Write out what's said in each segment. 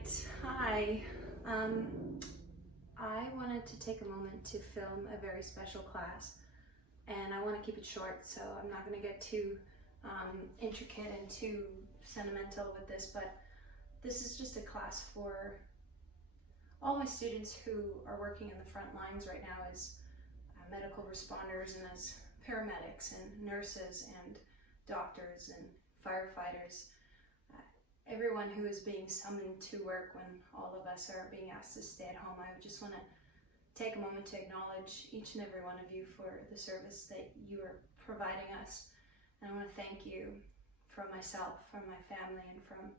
right, hi. I wanted to take a moment to film a very special class, and I want to keep it short, so I'm not going to get too intricate and too sentimental with this, but this is just a class for all my students who are working in the front lines right now as medical responders and as paramedics and nurses and doctors and firefighters. Everyone who is being summoned to work when all of us are being asked to stay at home. I just want to take a moment to acknowledge each and every one of you for the service that you are providing us. And I want to thank you from myself, from my family, and from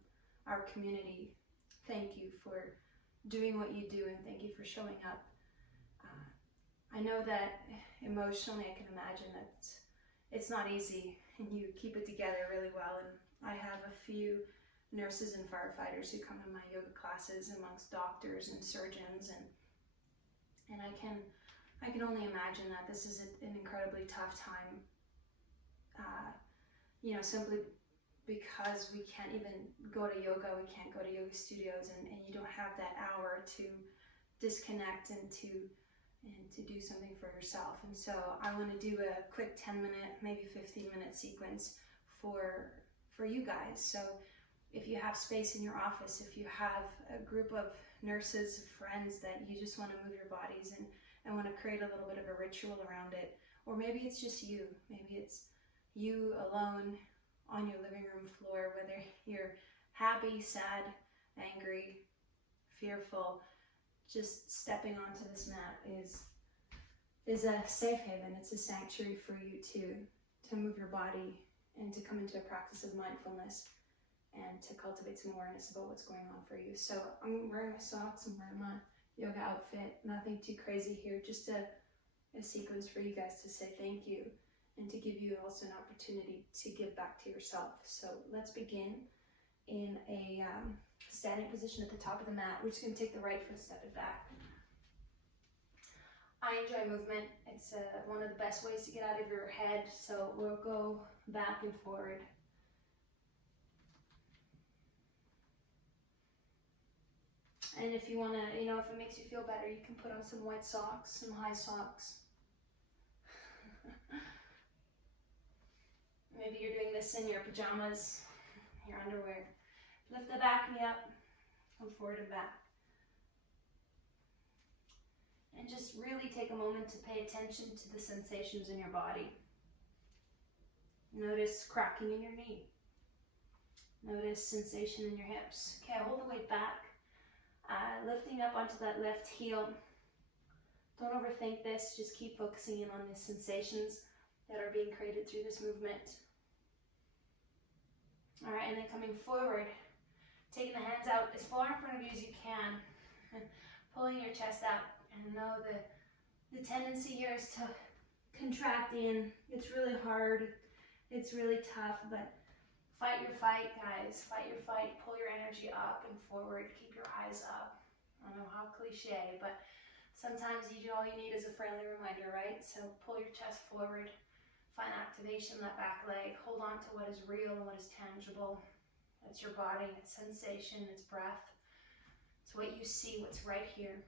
our community. Thank you for doing what you do, and thank you for showing up. I know that emotionally I can imagine that it's not easy, and you keep it together really well. And I have a few nurses and firefighters who come to my yoga classes amongst doctors and surgeons, and I can only imagine that this is an incredibly tough time, simply because we can't even go to yoga, we can't go to yoga studios, and you don't have that hour to disconnect and to do something for yourself. And so I want to do a quick 10-minute, maybe 15-minute sequence for you guys. So if you have space in your office, if you have a group of nurses, friends that you just want to move your bodies and want to create a little bit of a ritual around it, or maybe it's just you, maybe it's you alone on your living room floor, whether you're happy, sad, angry, fearful, just stepping onto this mat is a safe haven. It's a sanctuary for you to move your body and to come into a practice of mindfulness and to cultivate some awareness about what's going on for you. So I'm wearing my socks, I'm wearing my yoga outfit, nothing too crazy here, just a sequence for you guys to say thank you and to give you also an opportunity to give back to yourself. So let's begin in a standing position at the top of the mat. We're just going to take the right foot, step it back. I enjoy movement. It's one of the best ways to get out of your head, so we'll go back and forward. And if you want to, if it makes you feel better, you can put on some white socks, some high socks. Maybe you're doing this in your pajamas, your underwear. Lift the back knee up, come forward and back. And just really take a moment to pay attention to the sensations in your body. Notice cracking in your knee. Notice sensation in your hips. Okay, hold the weight back. Lifting up onto that left heel. Don't overthink this, just keep focusing in on the sensations that are being created through this movement. All right, and then coming forward, taking the hands out as far in front of you as you can, and pulling your chest out. And know the tendency here is to contract in. It's really hard, it's really tough, but fight your fight, guys. Fight your fight. Pull your energy up and forward. Keep your eyes up. I don't know how cliche, but sometimes all you need is a friendly reminder, right? So pull your chest forward. Find activation in that back leg. Hold on to what is real and what is tangible. It's your body, it's sensation, it's breath. It's what you see, what's right here.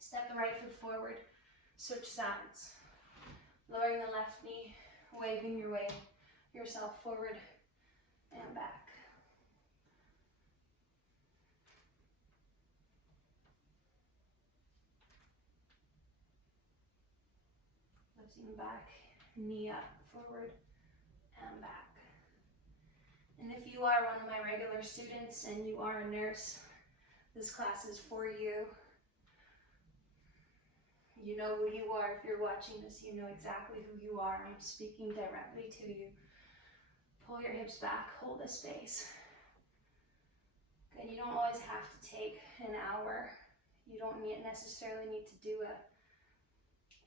Step the right foot forward. Switch sides. Lowering the left knee, waving yourself forward and back. Lifting back, knee up, forward and back. And if you are one of my regular students and you are a nurse, this class is for you. You know who you are. If you're watching this, you know exactly who you are. I'm speaking directly to you. Pull your hips back, hold the space. Good, you don't always have to take an hour. You don't necessarily need to do a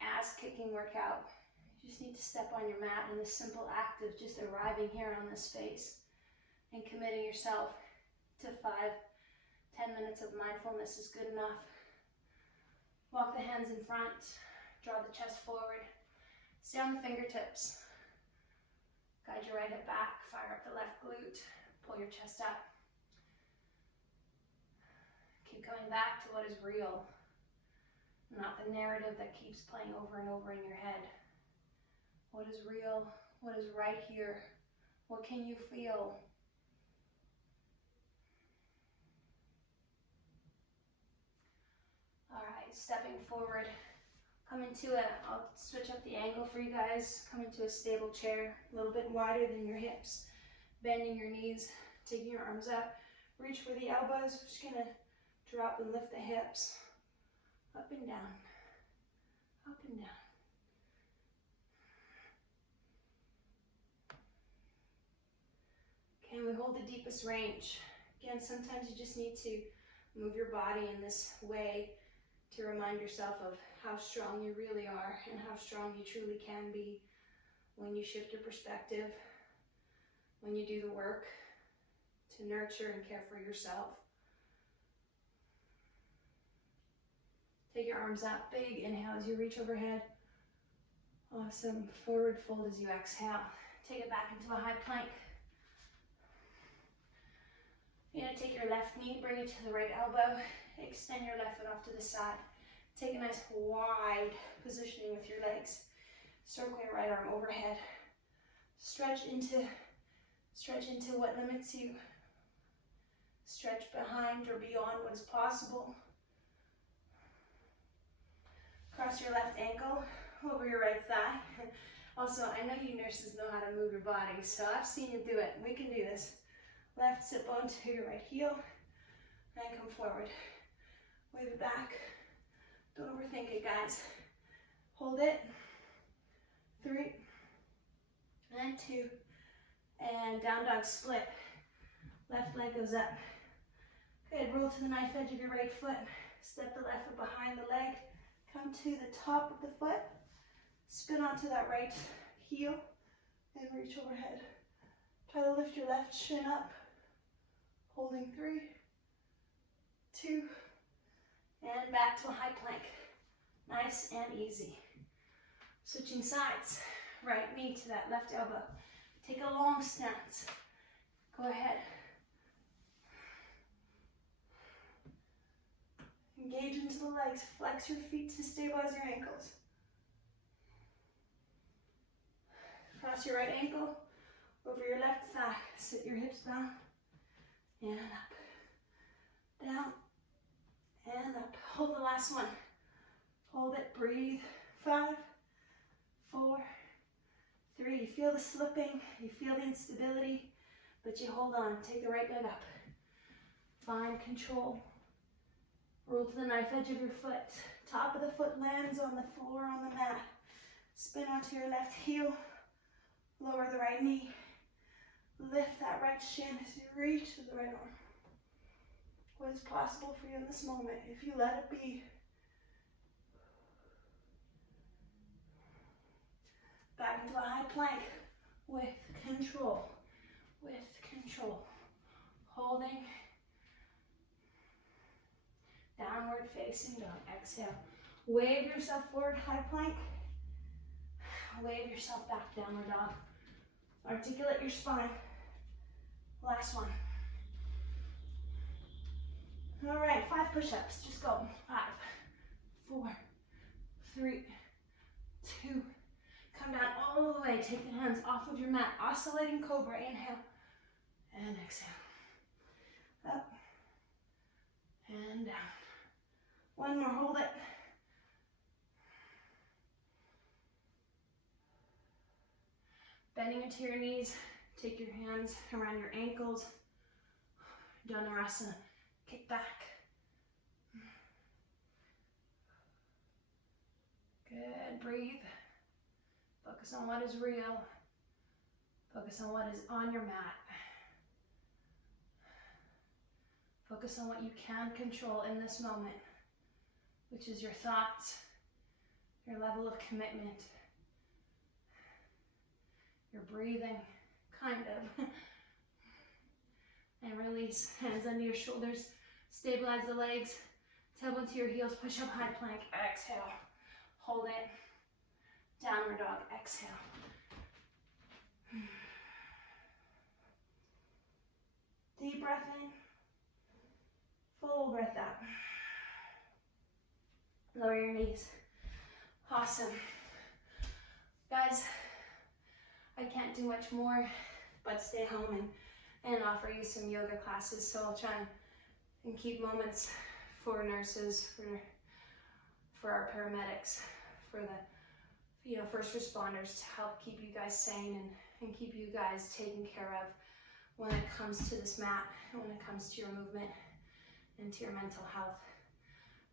ass-kicking workout. You just need to step on your mat in the simple act of just arriving here on this space and committing yourself to 5-10 minutes of mindfulness is good enough. Walk the hands in front, draw the chest forward, stay on the fingertips. Guide your right hip back, fire up the left glute, pull your chest up. Keep coming back to what is real, not the narrative that keeps playing over and over in your head. What is real? What is right here? What can you feel? All right, stepping forward. Come into it. I'll switch up the angle for you guys. Come into a stable chair, a little bit wider than your hips. Bending your knees, taking your arms up. Reach for the elbows. We're just gonna drop and lift the hips. Up and down. Up and down. Okay, we hold the deepest range. Again, sometimes you just need to move your body in this way to remind yourself of how strong you really are and how strong you truly can be when you shift your perspective, when you do the work to nurture and care for yourself. Take your arms up, big inhale as you reach overhead. Awesome, forward fold as you exhale. Take it back into a high plank. You're gonna take your left knee, bring it to the right elbow, extend your left foot off to the side. Take a nice wide positioning with your legs. Circle your right arm overhead. Stretch into what limits you. Stretch behind or beyond what is possible. Cross your left ankle over your right thigh. Also, I know you nurses know how to move your body, so I've seen you do it. We can do this. Left sit bone to your right heel, and come forward. Wave it back. Don't overthink it, guys. Hold it. 3, and 2, and down dog split. Left leg goes up. Good, roll to the knife edge of your right foot. Step the left foot behind the leg. Come to the top of the foot. Spin onto that right heel, and reach overhead. Try to lift your left shin up. Holding 3, 2, and back to a high plank. Nice and easy. Switching sides. Right knee to that left elbow. Take a long stance. Go ahead. Engage into the legs. Flex your feet to stabilize your ankles. Cross your right ankle over your left thigh. Sit your hips down. And up, down, and up. Hold the last one. Hold it, breathe. 5, 4, 3. You feel the slipping, you feel the instability, but you hold on. Take the right leg up. Find control. Roll to the knife edge of your foot. Top of the foot lands on the floor on the mat. Spin onto your left heel. Lower the right knee. Lift that right shin as you reach to the right arm. What is possible for you in this moment if you let it be? Back into a high plank with control. With control. Holding. Downward facing dog. Exhale. Wave yourself forward, high plank. Wave yourself back, downward dog. Articulate your spine. Last one. All right, 5 push-ups. Just go. 5, 4, 3, 2. Come down all the way. Take the hands off of your mat. Oscillating cobra. Inhale and exhale. Up and down. One more. Hold it. Bending into your knees. Take your hands around your ankles. Dhanurasana. Kick back. Good. Breathe. Focus on what is real. Focus on what is on your mat. Focus on what you can control in this moment, which is your thoughts, your level of commitment, your breathing, kind of. And release. Hands under your shoulders. Stabilize the legs. Tailbone to your heels. Push up high plank. Exhale. Hold it. Downward dog. Exhale. Deep breath in. Fold breath out. Lower your knees. Awesome. Guys, I can't do much more but stay home and offer you some yoga classes. So I'll try and keep moments for nurses, for our paramedics, for the first responders to help keep you guys sane and keep you guys taken care of when it comes to this mat and when it comes to your movement and to your mental health.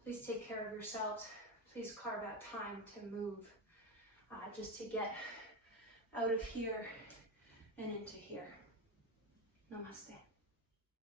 Please take care of yourselves. Please carve out time to move, just to get out of here and into here. Namaste.